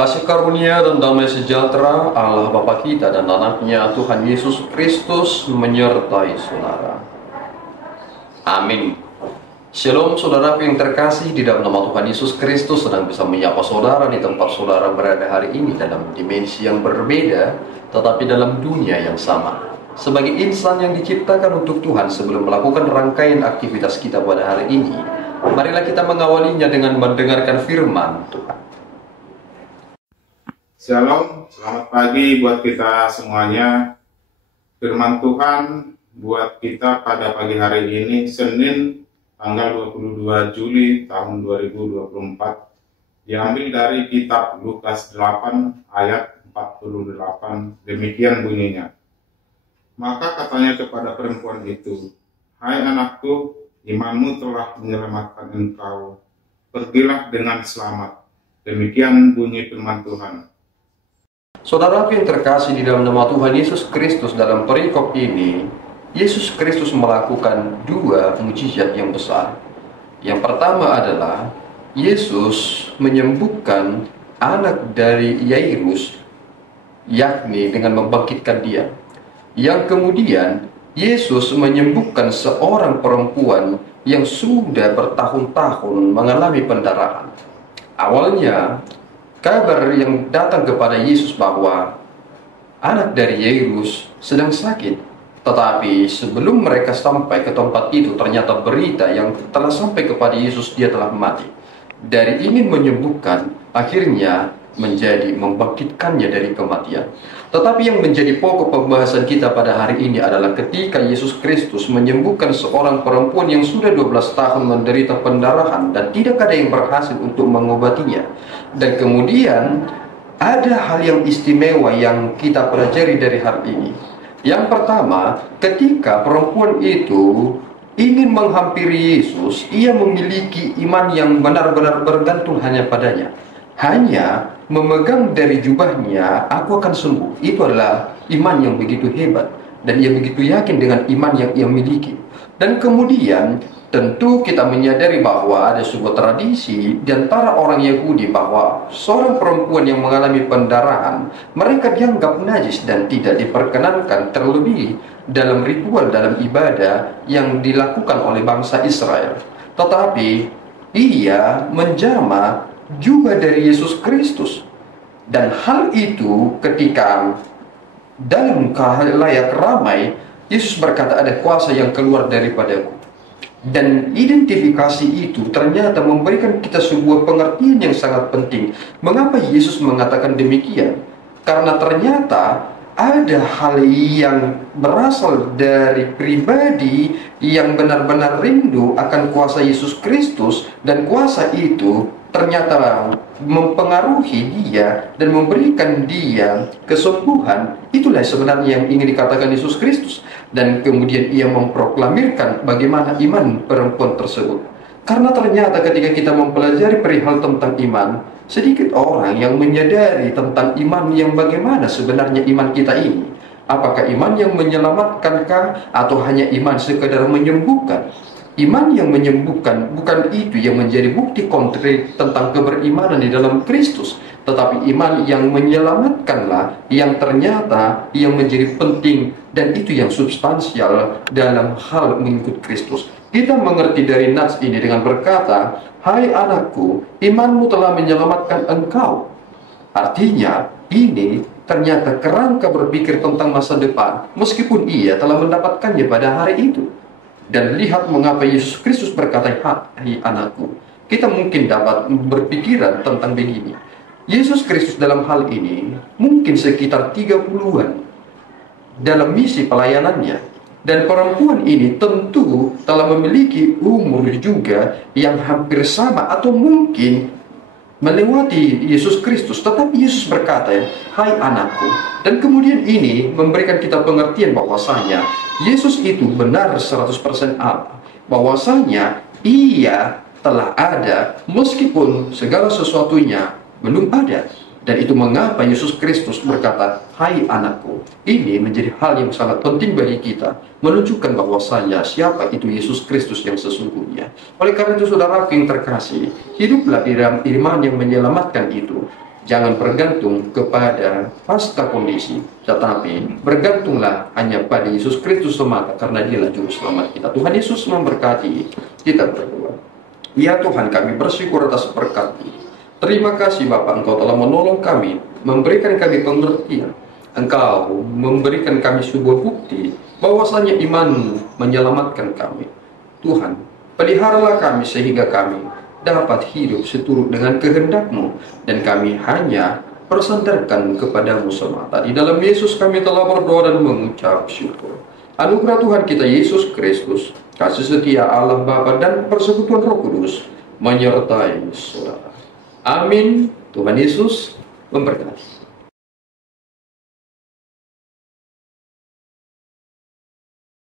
Kasih karunia dan damai sejahtera Allah Bapa kita dan anaknya Tuhan Yesus Kristus menyertai saudara. Amin. Shalom saudaraku yang terkasih, di dalam nama Tuhan Yesus Kristus sedang bisa menyapa saudara di tempat saudara berada hari ini dalam dimensi yang berbeda, tetapi dalam dunia yang sama. Sebagai insan yang diciptakan untuk Tuhan, sebelum melakukan rangkaian aktivitas kita pada hari ini, marilah kita mengawalinya dengan mendengarkan firman Tuhan. Shalom, selamat pagi buat kita semuanya. Firman Tuhan buat kita pada pagi hari ini, Senin tanggal 22 Juli tahun 2024, diambil dari kitab Lukas 8 ayat 48. Demikian bunyinya. Maka katanya kepada perempuan itu, "Hai anakku, imanmu telah menyelamatkan engkau. Pergilah dengan selamat." Demikian bunyi firman Tuhan. Saudaraku yang terkasih di dalam nama Tuhan Yesus Kristus, dalam perikop ini, Yesus Kristus melakukan dua mujizat yang besar. Yang pertama adalah Yesus menyembuhkan anak dari Yairus, yakni dengan membangkitkan dia. Yang kemudian Yesus menyembuhkan seorang perempuan yang sudah bertahun-tahun mengalami pendarahan. Awalnya kabar yang datang kepada Yesus bahwa anak dari Yairus sedang sakit. Tetapi sebelum mereka sampai ke tempat itu, ternyata berita yang telah sampai kepada Yesus, dia telah mati. Dari ingin menyembuhkan, akhirnya menjadi membangkitkannya dari kematian. Tetapi yang menjadi pokok pembahasan kita pada hari ini adalah ketika Yesus Kristus menyembuhkan seorang perempuan yang sudah 12 tahun menderita pendarahan dan tidak ada yang berhasil untuk mengobatinya. Dan kemudian ada hal yang istimewa yang kita pelajari dari hari ini. Yang pertama, ketika perempuan itu ingin menghampiri Yesus, ia memiliki iman yang benar-benar bergantung hanya padanya. Hanya memegang dari jubahnya, aku akan sembuh. Itu adalah iman yang begitu hebat, dan ia begitu yakin dengan iman yang ia miliki. Dan kemudian tentu kita menyadari bahwa ada sebuah tradisi di antara orang Yahudi bahwa seorang perempuan yang mengalami pendarahan, mereka dianggap najis dan tidak diperkenankan, terlebih dalam ritual, dalam ibadah yang dilakukan oleh bangsa Israel. Tetapi ia menjamah juga dari Yesus Kristus. Dan hal itu ketika dalam khalayak ramai, Yesus berkata, ada kuasa yang keluar daripadaku. Dan identifikasi itu ternyata memberikan kita sebuah pengertian yang sangat penting. Mengapa Yesus mengatakan demikian? Karena ternyata ada hal yang berasal dari pribadi yang benar-benar rindu akan kuasa Yesus Kristus, dan kuasa itu ternyata mempengaruhi dia dan memberikan dia kesembuhan. Itulah sebenarnya yang ingin dikatakan Yesus Kristus. Dan kemudian ia memproklamirkan bagaimana iman perempuan tersebut. Karena ternyata ketika kita mempelajari perihal tentang iman, sedikit orang yang menyadari tentang iman yang bagaimana sebenarnya iman kita ini. Apakah iman yang menyelamatkankah atau hanya iman sekedar menyembuhkan? Iman yang menyembuhkan bukan itu yang menjadi bukti konkret tentang keberimanan di dalam Kristus, tetapi iman yang menyelamatkanlah yang ternyata yang menjadi penting, dan itu yang substansial dalam hal mengikut Kristus. Kita mengerti dari nats ini dengan berkata, "Hai anakku, imanmu telah menyelamatkan engkau." Artinya ini ternyata kerangka berpikir tentang masa depan, meskipun ia telah mendapatkannya pada hari itu. Dan lihat mengapa Yesus Kristus berkata, "Hai anakku." Kita mungkin dapat berpikiran tentang begini. Yesus Kristus dalam hal ini mungkin sekitar 30-an dalam misi pelayanannya. Dan perempuan ini tentu telah memiliki umur juga yang hampir sama atau mungkin melewati Yesus Kristus. Tetapi Yesus berkata, "Hai anakku." Dan kemudian ini memberikan kita pengertian bahwasanya Yesus itu benar 100% Allah. Bahwasanya ia telah ada meskipun segala sesuatunya belum ada. Dan itu mengapa Yesus Kristus berkata, "Hai anakku." Ini menjadi hal yang sangat penting bagi kita, menunjukkan bahwasanya siapa itu Yesus Kristus yang sesungguhnya. Oleh karena itu saudara yang terkasih, hiduplah di dalam iman yang menyelamatkan itu. Jangan bergantung kepada pasca kondisi, tetapi bergantunglah hanya pada Yesus Kristus semata, karena Dialah juru selamat kita. Tuhan Yesus memberkati kita berdua. Ya Tuhan, kami bersyukur atas berkat ini. Terima kasih Bapa, Engkau telah menolong kami, memberikan kami pengertian. Engkau memberikan kami sebuah bukti bahwasanya iman menyelamatkan kami. Tuhan, peliharalah kami sehingga kami dapat hidup seturut dengan kehendak-Mu, dan kami hanya bersandarkan kepadamu semata. Di dalam Yesus kami telah berdoa dan mengucap syukur. Anugerah Tuhan kita Yesus Kristus, kasih setia Allah Bapa dan persekutuan Roh Kudus menyertai saudara. Amin. Tuhan Yesus memberkati.